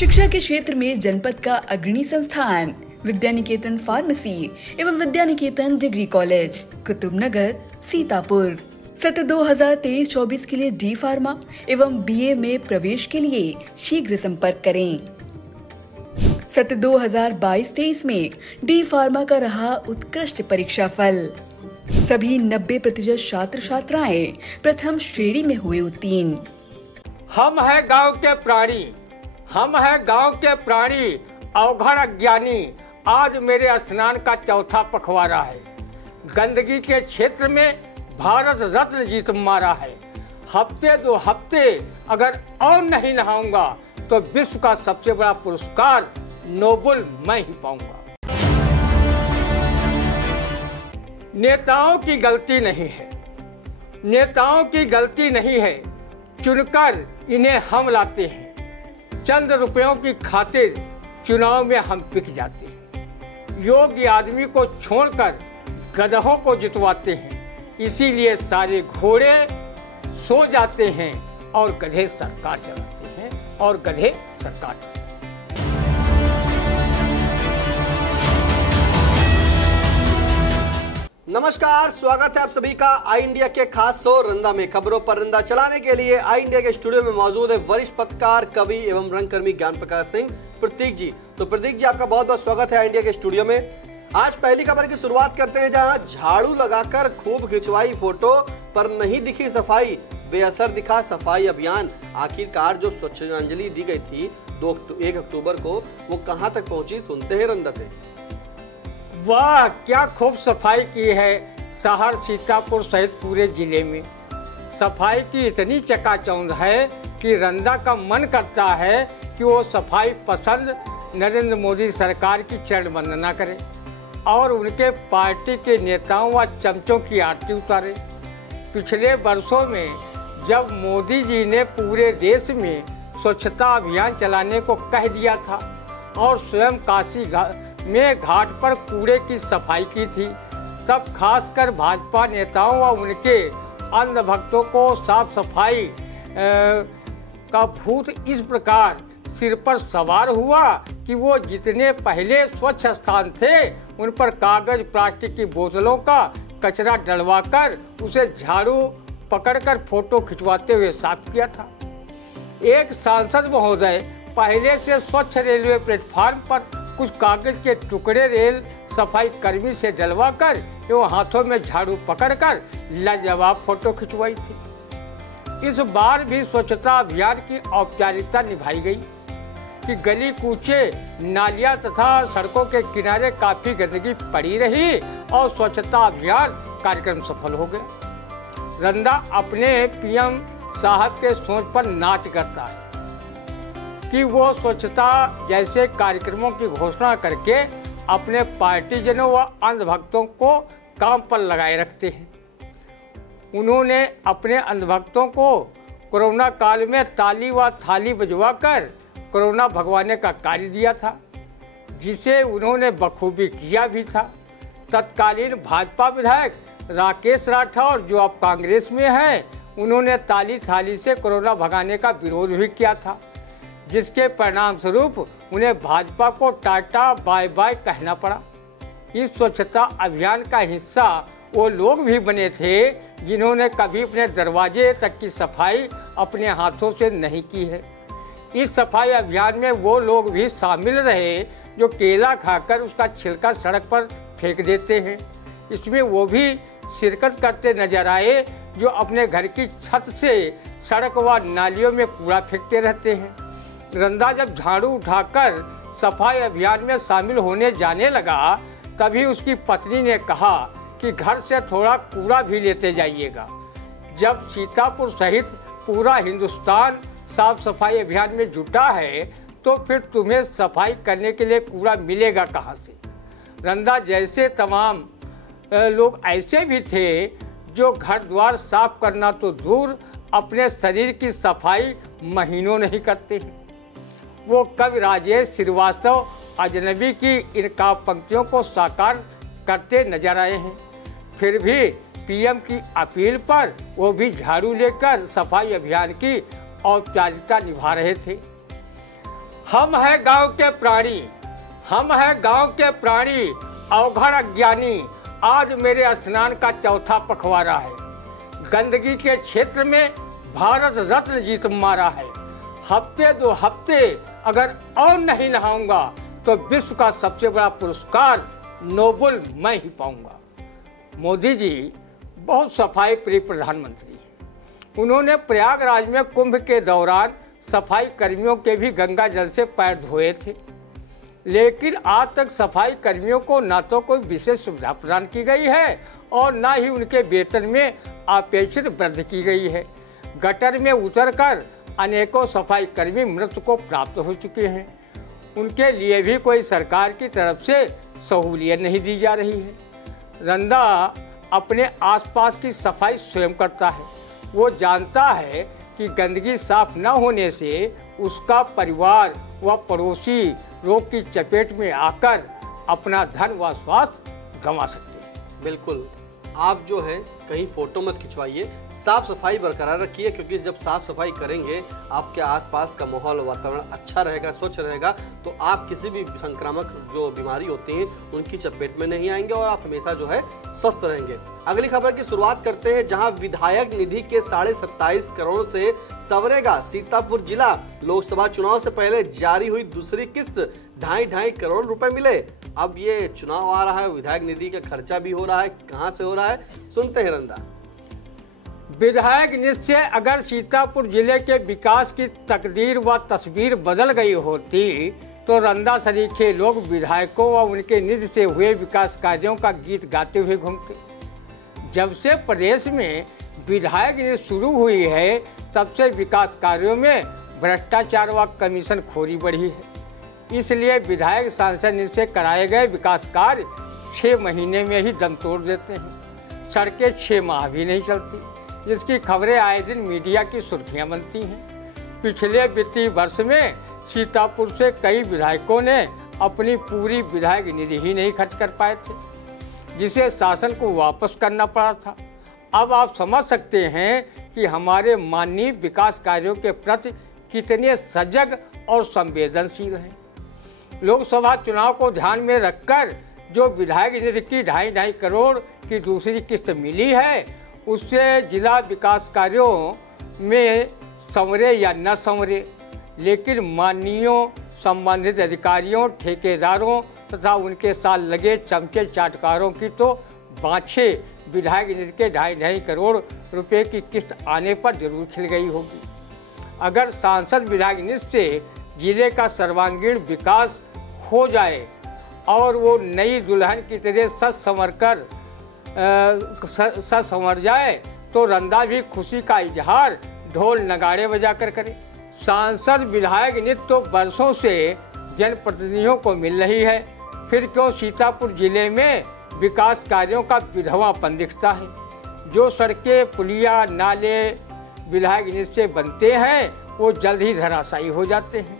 शिक्षा के क्षेत्र में जनपद का अग्रणी संस्थान विद्यानिकेतन फार्मेसी एवं विद्यानिकेतन डिग्री कॉलेज कुतुबनगर सीतापुर। सत्र 2023-24 के लिए डी फार्मा एवं बीए में प्रवेश के लिए शीघ्र संपर्क करें। सत्र 2022-23 में डी फार्मा का रहा उत्कृष्ट परीक्षा फल। सभी 90% छात्र छात्राएं प्रथम श्रेणी में हुए उत्तीर्ण। हम है गांव के प्राणी, हम है गांव के प्राणी, अवघड़ अज्ञानी। आज मेरे स्नान का चौथा पखवाड़ा है। गंदगी के क्षेत्र में भारत रत्न जीत मारा है। हफ्ते दो हफ्ते अगर और नहीं नहाऊंगा तो विश्व का सबसे बड़ा पुरस्कार नोबेल मैं ही पाऊंगा। नेताओं की गलती नहीं है, नेताओं की गलती नहीं है, चुनकर इन्हें हम लाते हैं। चंद रुपयों की खातिर चुनाव में हम बिक जाते हैं। योग्य आदमी को छोड़कर गधों को जितवाते हैं। इसीलिए सारे घोड़े सो जाते हैं और गधे सरकार चलाते हैं और गधे सरकार चलाते हैं। नमस्कार, स्वागत है आप सभी का आई इंडिया के खास शो रंदा में। खबरों पर रंदा चलाने के लिए आई इंडिया के स्टूडियो में मौजूद है वरिष्ठ पत्रकार, कवि एवं रंगकर्मी ज्ञान प्रकाश सिंह प्रतीक जी। तो प्रतीक जी, आपका बहुत बहुत स्वागत है आई इंडिया के स्टूडियो में। आज पहली खबर की शुरुआत करते हैं, जहां झाड़ू लगाकर खूब खिंचवाई फोटो पर नहीं दिखी सफाई, बेअसर दिखा सफाई अभियान। आखिरकार जो स्वच्छांजलि दी गई थी 1 अक्टूबर को, वो कहां तक पहुंची, सुनते हैं रंदा से। वाह, क्या खूब सफाई की है शहर सीतापुर सहित पूरे जिले में। सफाई की इतनी चकाचौंध है कि रंदा का मन करता है कि वो सफाई पसंद नरेंद्र मोदी सरकार की चरण वंदना करे और उनके पार्टी के नेताओं व चमचों की आरती उतारे। पिछले वर्षों में जब मोदी जी ने पूरे देश में स्वच्छता अभियान चलाने को कह दिया था और स्वयं काशी में घाट पर कूड़े की सफाई की थी, तब खासकर भाजपा नेताओं व उनके अंधभक्तों को साफ सफाई का भूत इस प्रकार सिर पर सवार हुआ कि वो जितने पहले स्वच्छ स्थान थे उन पर कागज प्लास्टिक की बोतलों का कचरा डलवाकर उसे झाड़ू पकड़कर फोटो खिंचवाते हुए साफ किया था। एक सांसद महोदय पहले से स्वच्छ रेलवे प्लेटफार्म पर कुछ कागज के टुकड़े रेल सफाई कर्मी से डलवाकर एवं हाथों में झाड़ू पकड़कर लाजवाब फोटो खिंचवाई थी। इस बार भी स्वच्छता अभियान की औपचारिकता निभाई गई कि गली कूचे, नालियां तथा सड़कों के किनारे काफी गंदगी पड़ी रही और स्वच्छता अभियान कार्यक्रम सफल हो गया। रंदा अपने पीएम साहब के सोच पर नाच करता है कि वो स्वच्छता जैसे कार्यक्रमों की घोषणा करके अपने पार्टीजनों व अंधभक्तों को काम पर लगाए रखते हैं। उन्होंने अपने अंधभक्तों को कोरोना काल में ताली व थाली बजवाकर कोरोना भगवाने का कार्य दिया था, जिसे उन्होंने बखूबी किया भी था। तत्कालीन भाजपा विधायक राकेश राठौर, जो अब कांग्रेस में हैं, उन्होंने ताली थाली से कोरोना भगाने का विरोध भी किया था, जिसके परिणाम स्वरूप उन्हें भाजपा को टाटा बाय बाय कहना पड़ा। इस स्वच्छता अभियान का हिस्सा वो लोग भी बने थे जिन्होंने कभी अपने दरवाजे तक की सफाई अपने हाथों से नहीं की है। इस सफाई अभियान में वो लोग भी शामिल रहे जो केला खाकर उसका छिलका सड़क पर फेंक देते हैं। इसमें वो भी शिरकत करते नजर आए जो अपने घर की छत से सड़क व नालियों में कूड़ा फेंकते रहते हैं। रंदा जब झाड़ू उठाकर सफाई अभियान में शामिल होने जाने लगा, तभी उसकी पत्नी ने कहा कि घर से थोड़ा कूड़ा भी लेते जाइएगा। जब सीतापुर सहित पूरा हिंदुस्तान साफ सफाई अभियान में जुटा है तो फिर तुम्हें सफाई करने के लिए कूड़ा मिलेगा कहाँ से। रंदा जैसे तमाम लोग ऐसे भी थे जो घर द्वार साफ करना तो दूर अपने शरीर की सफाई महीनों नहीं करते हैं। वो कवि राजेश श्रीवास्तव अजनबी की इन काव्य पंक्तियों को साकार करते नजर आए हैं। फिर भी पीएम की अपील पर वो भी झाड़ू लेकर सफाई अभियान की औपचारिकता निभा रहे थे। हम है गांव के प्राणी, हम है गांव के प्राणी, अवघड़ अज्ञानी, आज मेरे स्नान का चौथा पखवाड़ा है। गंदगी के क्षेत्र में भारत रत्न जीत मारा है। हफ्ते 2 हफ्ते अगर और नहीं नहाऊंगा तो विश्व का सबसे बड़ा पुरस्कार नोबेल मैं ही पाऊंगा। मोदी जी बहुत सफाई प्रिय प्रधानमंत्री हैं। उन्होंने प्रयागराज में कुंभ के दौरान सफाई कर्मियों के भी गंगा जल से पैर धोए थे, लेकिन आज तक सफाई कर्मियों को ना तो कोई विशेष सुविधा प्रदान की गई है और ना ही उनके वेतन में अपेक्षित वृद्धि की गई है। गटर में उतरकर अनेकों सफाई कर्मी मृत्यु को प्राप्त हो चुके हैं। उनके लिए भी कोई सरकार की तरफ से सहूलियत नहीं दी जा रही है। रंदा अपने आसपास की सफाई स्वयं करता है। वो जानता है कि गंदगी साफ न होने से उसका परिवार व पड़ोसी रोग की चपेट में आकर अपना धन व स्वास्थ्य गंवा सकते हैं। बिल्कुल, आप जो है कहीं फोटो मत खिंचवाइए, साफ सफाई बरकरार रखिए, क्योंकि जब साफ सफाई करेंगे आपके आसपास का माहौल वातावरण अच्छा रहेगा, स्वच्छ रहेगा, तो आप किसी भी संक्रामक जो बीमारी होती है उनकी चपेट में नहीं आएंगे और आप हमेशा जो है स्वस्थ रहेंगे। अगली खबर की शुरुआत करते हैं, जहां विधायक निधि के 27.5 करोड़ से संवरेगा सीतापुर जिला। लोकसभा चुनाव से पहले जारी हुई दूसरी किस्त 2.5 करोड़ रुपए मिले। अब ये चुनाव आ रहा है, विधायक निधि का खर्चा भी हो रहा है, कहां से हो रहा है सुनते हैं रंदा। विधायक निधि से अगर सीतापुर जिले के विकास की तकदीर व तस्वीर बदल गई होती तो रंदा सरीखे लोग विधायकों व उनके निधि से हुए विकास कार्यों का गीत गाते हुए घूमते। जब से प्रदेश में विधायक निधि शुरू हुई है तब से विकास कार्यों में भ्रष्टाचार व कमीशन खोरी बढ़ी है। इसलिए विधायक सांसद निधि से कराए गए विकास कार्य 6 महीने में ही दम तोड़ देते हैं। सड़कें 6 माह भी नहीं चलती, जिसकी खबरें आए दिन मीडिया की सुर्खियां बनती हैं। पिछले वित्तीय वर्ष में सीतापुर से कई विधायकों ने अपनी पूरी विधायक निधि ही नहीं खर्च कर पाए थे, जिसे शासन को वापस करना पड़ा था। अब आप समझ सकते हैं कि हमारे माननीय विकास कार्यों के प्रति कितने सजग और संवेदनशील हैं। लोकसभा चुनाव को ध्यान में रखकर जो विधायक निधि की 2.5 करोड़ की दूसरी किस्त मिली है, उससे जिला विकास कार्यों में संवरे या न संवरे, लेकिन माननीयों संबंधित अधिकारियों, ठेकेदारों तथा उनके साथ लगे चमचे चाटकारों की तो बाँछे विधायक निधि के 2.5 करोड़ रुपए की किस्त आने पर जरूर खिल गई होगी। अगर सांसद विधायक निधि से जिले का सर्वांगीण विकास हो जाए और वो नई दुल्हन की तरह सच संवर जाए तो रंदा भी खुशी का इजहार ढोल नगाड़े बजाकर करे। सांसद विधायक निधि तो बरसों से जनप्रतिनिधियों को मिल रही है, फिर क्यों सीतापुर जिले में विकास कार्यों का विधवापन दिखता है। जो सड़कें, पुलिया, नाले विधायक निधि से बनते हैं वो जल्द ही धराशायी हो जाते हैं।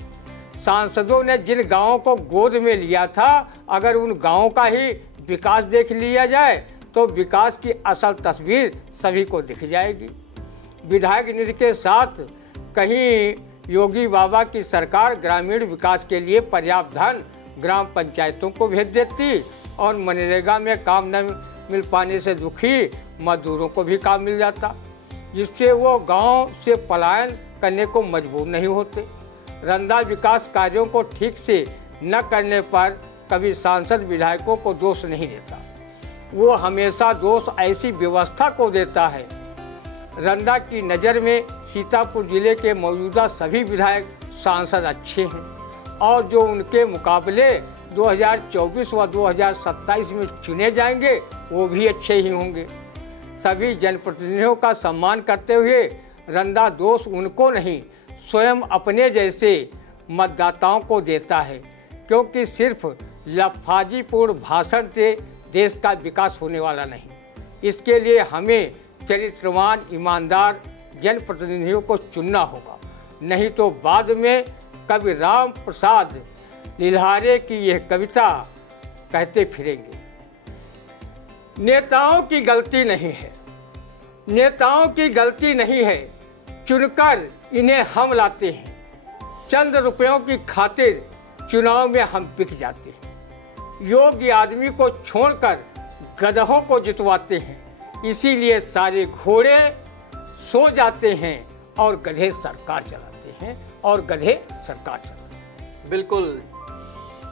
सांसदों ने जिन गांवों को गोद में लिया था, अगर उन गांवों का ही विकास देख लिया जाए तो विकास की असल तस्वीर सभी को दिख जाएगी। विधायक निधि के साथ कहीं योगी बाबा की सरकार ग्रामीण विकास के लिए पर्याप्त धन ग्राम पंचायतों को भेज देती और मनरेगा में काम न मिल पाने से दुखी मजदूरों को भी काम मिल जाता, जिससे वो गांव से पलायन करने को मजबूर नहीं होते। रंदा विकास कार्यों को ठीक से न करने पर कभी सांसद विधायकों को दोष नहीं देता, वो हमेशा दोष ऐसी व्यवस्था को देता है। रंदा की नज़र में सीतापुर जिले के मौजूदा सभी विधायक सांसद अच्छे हैं और जो उनके मुकाबले 2024 व 2027 में चुने जाएंगे वो भी अच्छे ही होंगे। सभी जनप्रतिनिधियों का सम्मान करते हुए रंदा दोष उनको नहीं, स्वयं अपने जैसे मतदाताओं को देता है, क्योंकि सिर्फ लफाजीपूर्ण भाषण से देश का विकास होने वाला नहीं। इसके लिए हमें चरित्रवान, ईमानदार जनप्रतिनिधियों को चुनना होगा, नहीं तो बाद में कवि राम प्रसाद लिल्हारे की यह कविता कहते फिरेंगे। नेताओं की गलती नहीं है, नेताओं की गलती नहीं है, चुनकर इन्हें हम लाते हैं। चंद रुपयों की खातिर चुनाव में हम बिक जाते हैं। योग्य आदमी को छोड़कर गधों को जितवाते हैं, इसीलिए सारे घोड़े सो जाते हैं और गधे सरकार चलाते हैं और गधे सरकार चलाते हैं। बिल्कुल,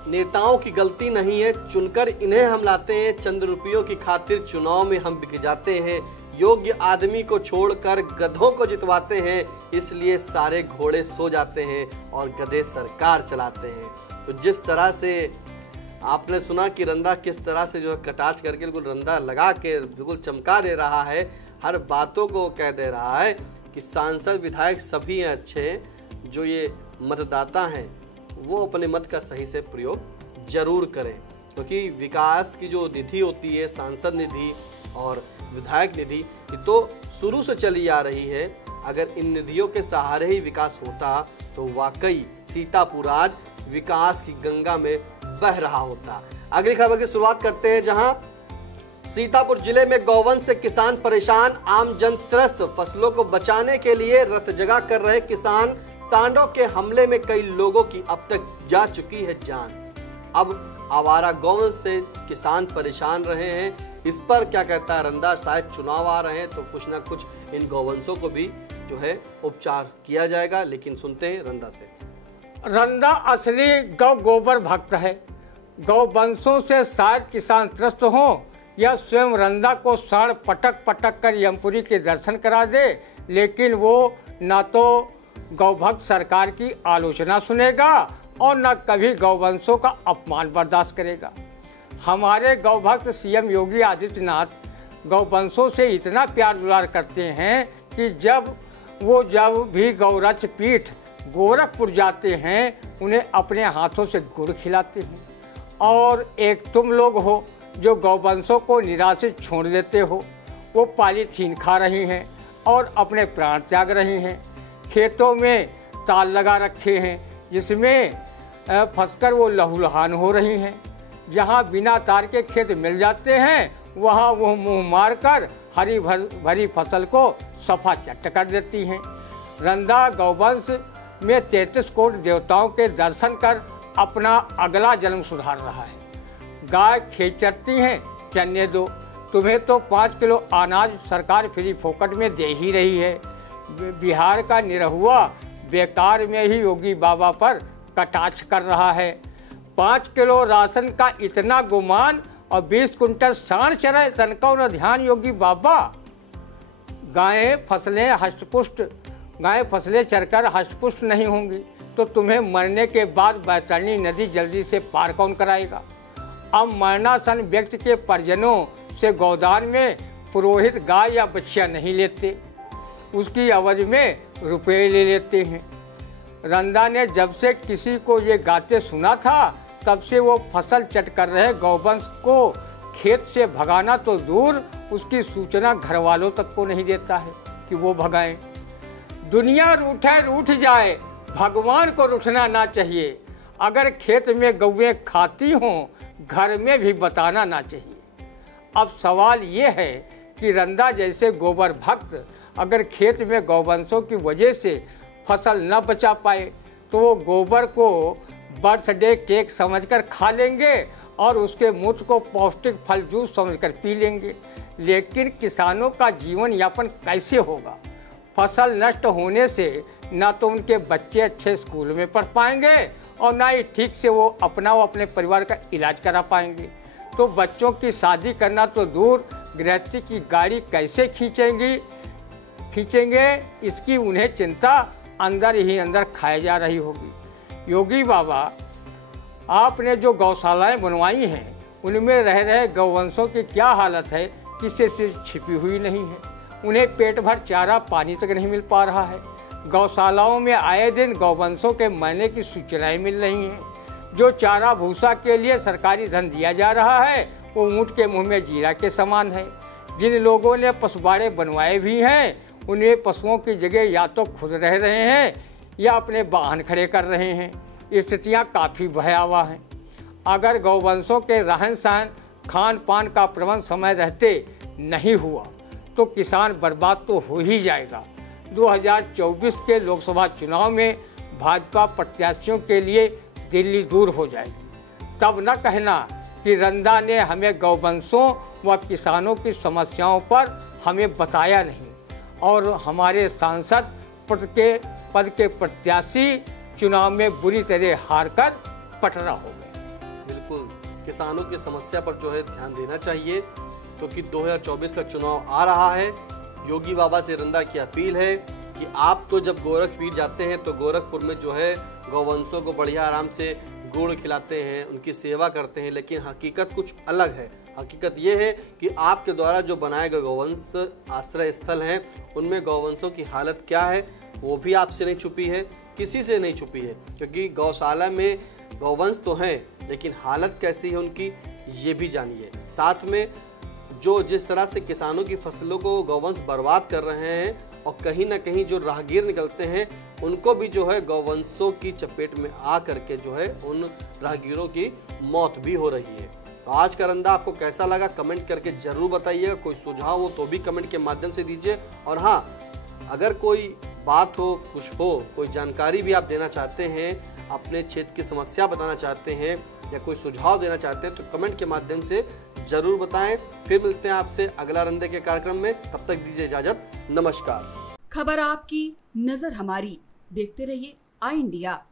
नेताओं की गलती नहीं है, चुनकर इन्हें हम लाते हैं, चंद रुपयों की खातिर चुनाव में हम बिक जाते हैं, योग्य आदमी को छोड़कर गधों को जितवाते हैं, इसलिए सारे घोड़े सो जाते हैं और गधे सरकार चलाते हैं। तो जिस तरह से आपने सुना कि रंदा किस तरह से जो है कटाक्ष करके बिल्कुल रंदा लगा के बिल्कुल चमका दे रहा है, हर बातों को कह दे रहा है कि सांसद विधायक सभी हैं अच्छे, जो ये मतदाता हैं वो अपने मत का सही से प्रयोग जरूर करें, क्योंकि विकास की जो निधि होती है, सांसद निधि और विधायक निधि, ये तो शुरू से चली आ रही है। अगर इन निधियों के सहारे ही विकास होता तो वाकई सीतापुर आज विकास की गंगा में बह रहा होता। अगली खबर की शुरुआत करते हैं, जहां सीतापुर जिले में गौवंश से किसान परेशान, आम जन त्रस्त, फसलों को बचाने के लिए रत जगा कर रहे किसान। सांडों के हमले में कई लोगों की अब तक जा चुकी है जान। अब आवारा गौवंश से किसान परेशान रहे हैं, इस पर क्या कहता है रंदा? शायद चुनाव आ रहे हैं तो कुछ ना कुछ इन गौवंशों को भी जो है उपचार किया जाएगा, लेकिन सुनते हैं रंदा से। रंदा असली गौ गोबर भक्त है। गौवंशों से शायद किसान त्रस्त हों या स्वयं रंदा को साढ़ पटक पटक कर यमपुरी के दर्शन करा दे, लेकिन वो ना तो गौभक्त सरकार की आलोचना सुनेगा और न कभी गौवंशों का अपमान बर्दाश्त करेगा। हमारे गौभक्त सीएम योगी आदित्यनाथ गौवंशों से इतना प्यार दुलार करते हैं कि जब भी गौरक्ष पीठ गोरखपुर जाते हैं उन्हें अपने हाथों से गुड़ खिलाते हैं। और एक तुम लोग हो जो गौवंशों को निराश्रित छोड़ देते हो, वो पॉलीथीन खा रही हैं और अपने प्राण त्याग रही हैं। खेतों में ताल लगा रखे हैं जिसमें फंसकर वो लहूलुहान हो रही हैं। जहाँ बिना तार के खेत मिल जाते हैं वहाँ वो मुंह मारकर हरी भरी फसल को सफा चट कर देती हैं। रंदा गौवंश में 33 कोटि देवताओं के दर्शन कर अपना अगला जन्म सुधार रहा है। गाय खेत चरती हैं, चलने दो, तुम्हें तो 5 किलो अनाज सरकार फ्री फोकट में दे ही रही है। बिहार का निरहुआ बेकार में ही योगी बाबा पर कटाक्ष कर रहा है। 5 किलो राशन का इतना गुमान और 20 कुंटल सांड चराए, तनका न ध्यान योगी बाबा। गाय फसलें चरकर हष्टपुष्ट नहीं होंगी तो तुम्हें मरने के बाद बैतरणी नदी जल्दी से पार कौन कराएगा? अब मरणासन व्यक्ति के परिजनों से गोदान में पुरोहित गाय या बछिया नहीं लेते, उसकी अवधि में रुपए ले लेते हैं। रंदा ने जब से किसी को ये गाते सुना था तब से वो फसल चट कर रहे गौवंश को खेत से भगाना तो दूर, उसकी सूचना घर वालों तक को नहीं देता है कि वो भगाएं। दुनिया रूठे रूठ जाए, भगवान को रूठना ना चाहिए। अगर खेत में गौएं खाती हों घर में भी बताना ना चाहिए। अब सवाल ये है कि रंदा जैसे गोबर भक्त अगर खेत में गौवंशों की वजह से फसल न बचा पाए तो वो गोबर को बर्थडे केक समझकर खा लेंगे और उसके मूत्र को पौष्टिक फल जूस समझकर पी लेंगे। लेकिन किसानों का जीवन यापन कैसे होगा? फसल नष्ट होने से ना तो उनके बच्चे अच्छे स्कूल में पढ़ पाएंगे और ना ही ठीक से वो अपने परिवार का इलाज करा पाएंगे। तो बच्चों की शादी करना तो दूर, गृहस्थी की गाड़ी कैसे खींचेंगे इसकी उन्हें चिंता अंदर ही अंदर खाए जा रही होगी। योगी बाबा, आपने जो गौशालाएं बनवाई हैं उनमें रह रहे गौवंशों की क्या हालत है किसी से छिपी हुई नहीं है। उन्हें पेट भर चारा पानी तक नहीं मिल पा रहा है। गौशालाओं में आए दिन गौवंशों के मरने की सूचनाएं मिल रही हैं। जो चारा भूसा के लिए सरकारी धन दिया जा रहा है वो ऊँट के मुंह में जीरा के समान है। जिन लोगों ने पशुबाड़े बनवाए भी हैं उन्हें पशुओं की जगह या तो खुद रह रहे हैं या अपने वाहन खड़े कर रहे हैं। स्थितियाँ काफ़ी भयावह हैं। अगर गौवंशों के रहन सहन खान पान का प्रबंध समय रहते नहीं हुआ तो किसान बर्बाद तो हो ही जाएगा। 2024 के लोकसभा चुनाव में भाजपा प्रत्याशियों के लिए दिल्ली दूर हो जाएगी। तब न कहना कि रंदा ने हमें गौवंशों व किसानों की समस्याओं पर हमें बताया नहीं और हमारे सांसद पद के प्रत्याशी चुनाव में बुरी तरह हारकर पटरा हो गए। बिल्कुल, किसानों की समस्या पर जो है ध्यान देना चाहिए, क्योंकि 2024 का चुनाव आ रहा है। योगी बाबा से रंदा की अपील है कि आप तो जब गोरखपीर जाते हैं तो गोरखपुर में जो है गौवंशों को बढ़िया आराम से गुड़ खिलाते हैं, उनकी सेवा करते हैं, लेकिन हकीकत कुछ अलग है। हकीकत ये है कि आपके द्वारा जो बनाए गए गौवंश आश्रय स्थल हैं उनमें गौवंशों की हालत क्या है वो भी आपसे नहीं छुपी है, किसी से नहीं छुपी है, क्योंकि गौशाला में गौवंश तो हैं लेकिन हालत कैसी है उनकी ये भी जानिए। साथ में जो जिस तरह से किसानों की फसलों को गौवंश बर्बाद कर रहे हैं और कहीं ना कहीं जो राहगीर निकलते हैं उनको भी जो है गौवंशों की चपेट में आ करके जो है उन राहगीरों की मौत भी हो रही है। तो आज का रंदा आपको कैसा लगा कमेंट करके जरूर बताइएगा। कोई सुझाव हो तो भी कमेंट के माध्यम से दीजिए, और हाँ, अगर कोई बात हो, कुछ हो, कोई जानकारी भी आप देना चाहते हैं, अपने क्षेत्र की समस्या बताना चाहते हैं या कोई सुझाव देना चाहते हैं तो कमेंट के माध्यम से जरूर बताएं। फिर मिलते हैं आपसे अगला रंदे के कार्यक्रम में, तब तक दीजिए इजाजत, नमस्कार। खबर आपकी, नजर हमारी, देखते रहिए आई इंडिया।